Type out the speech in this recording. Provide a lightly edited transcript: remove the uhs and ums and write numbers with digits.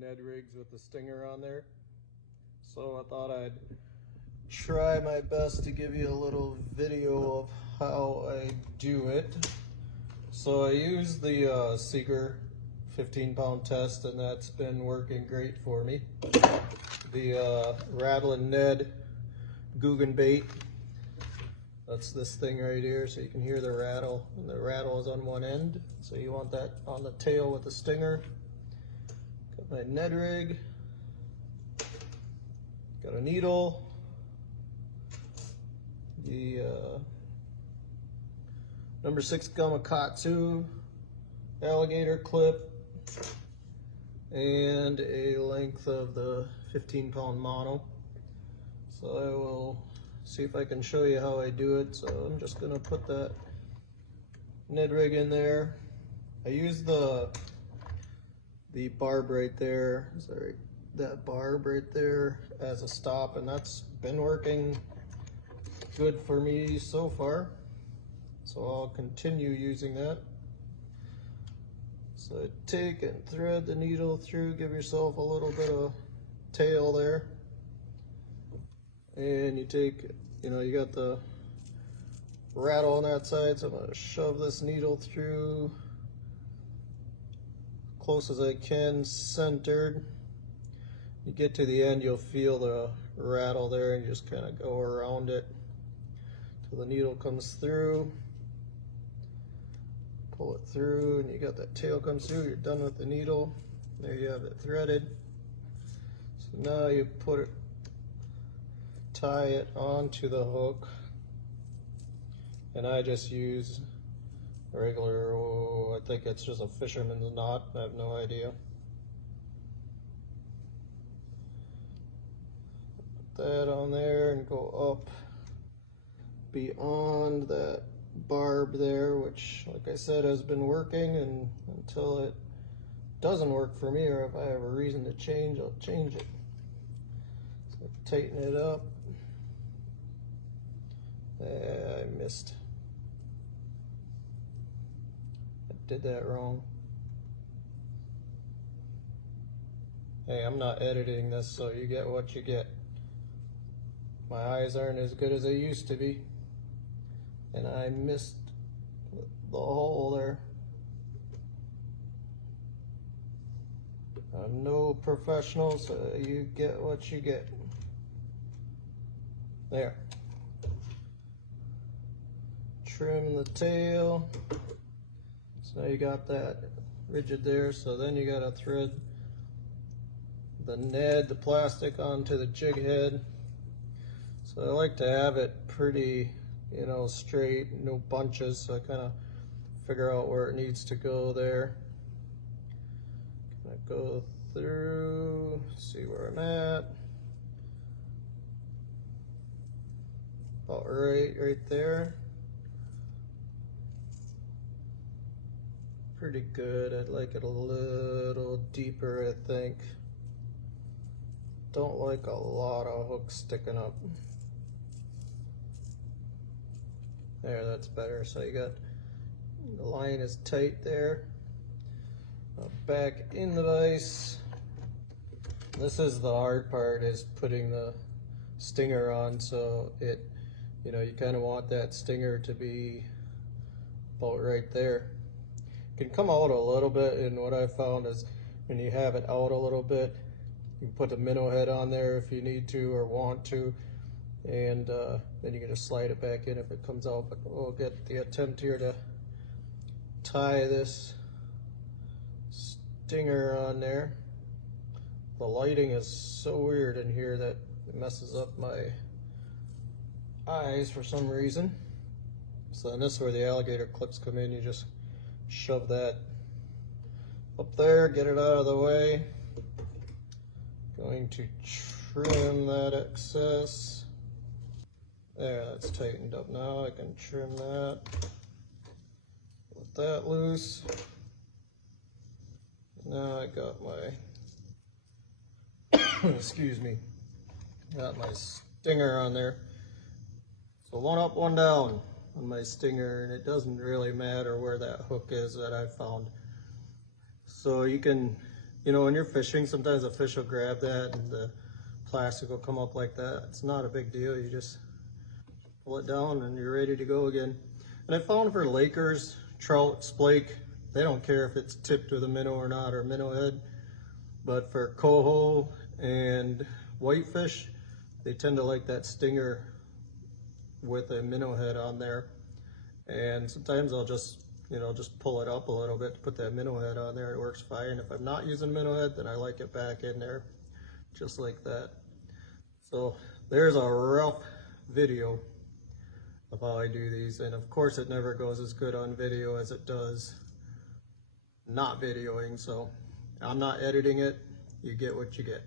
Ned rigs with the stinger on there. So I thought I'd try my best to give you a little video of how I do it. So I use the Seeker 15-pound test, and that's been working great for me. The Rattling Ned googan bait, that's this thing right here, so you can hear the rattle, and the rattle is on one end, so you want that on the tail with the stinger. Got my Ned rig, got a needle, the number 6 Gamakatsu alligator clip, and a length of the 15-pound mono. So I will see if I can show you how I do it. So I'm just gonna put that Ned rig in there. I use the barb right there, sorry, that barb right there as a stop, and that's been working good for me so far. So I'll continue using that. So take and thread the needle through, give yourself a little bit of tail there. And you take, you got the rattle on that side, so I'm gonna shove this needle through close as I can, centered. You get to the end, you'll feel the rattle there, and you just kind of go around it till the needle comes through. Pull it through, and you got that tail comes through. You're done with the needle. There you have it threaded. So now you tie it onto the hook, and I just use a regular, I think it's just a fisherman's knot, I have no idea. Put that on there and go up beyond that barb there, which, like I said, has been working, and until it doesn't work for me, or if I have a reason to change, I'll change it. So tighten it up. I missed. I did that wrong. Hey, I'm not editing this, so you get what you get. My eyes aren't as good as they used to be, and I missed the hole there. I'm no professional, so you get what you get. There. Trim the tail. So now you got that rigid there, so then you gotta thread the Ned, the plastic, onto the jig head. So I like to have it pretty, straight, no bunches, so I kind of figure out where it needs to go there. Kind of go through, see where I'm at. About right there. Pretty good. I'd like it a little deeper, I think. Don't like a lot of hooks sticking up. There, that's better. So you got, the line is tight there. Back in the vise. This is the hard part, is putting the stinger on, so it, you kind of want that stinger to be about right there. It can come out a little bit, and what I found is when you have it out a little bit, you can put the minnow head on there if you need to or want to, and then you can just slide it back in if it comes out. But we'll get the attempt here to tie this stinger on there. The lighting is so weird in here that it messes up my eyes for some reason. So then this is where the alligator clips come in. You just shove that up there, get it out of the way. Going to trim that excess. There, that's tightened up now. I can trim that. Let that loose. Now I got my, excuse me, got my stinger on there. So one up, one down on my stinger, and it doesn't really matter where that hook is that I found. So you can, you know, when you're fishing, sometimes a fish will grab that and the plastic will come up like that. It's not a big deal. You just pull it down and you're ready to go again. And I found for Lakers, trout, splake, they don't care if it's tipped with a minnow or not, or minnow head. But for coho and whitefish, they tend to like that stinger with a minnow head on there. And sometimes I'll just, you know, just pull it up a little bit to put that minnow head on there. It works fine. If I'm not using minnow head, then I like it back in there, just like that. So there's a rough video of how I do these. And of course it never goes as good on video as it does not videoing. So I'm not editing it. You get what you get.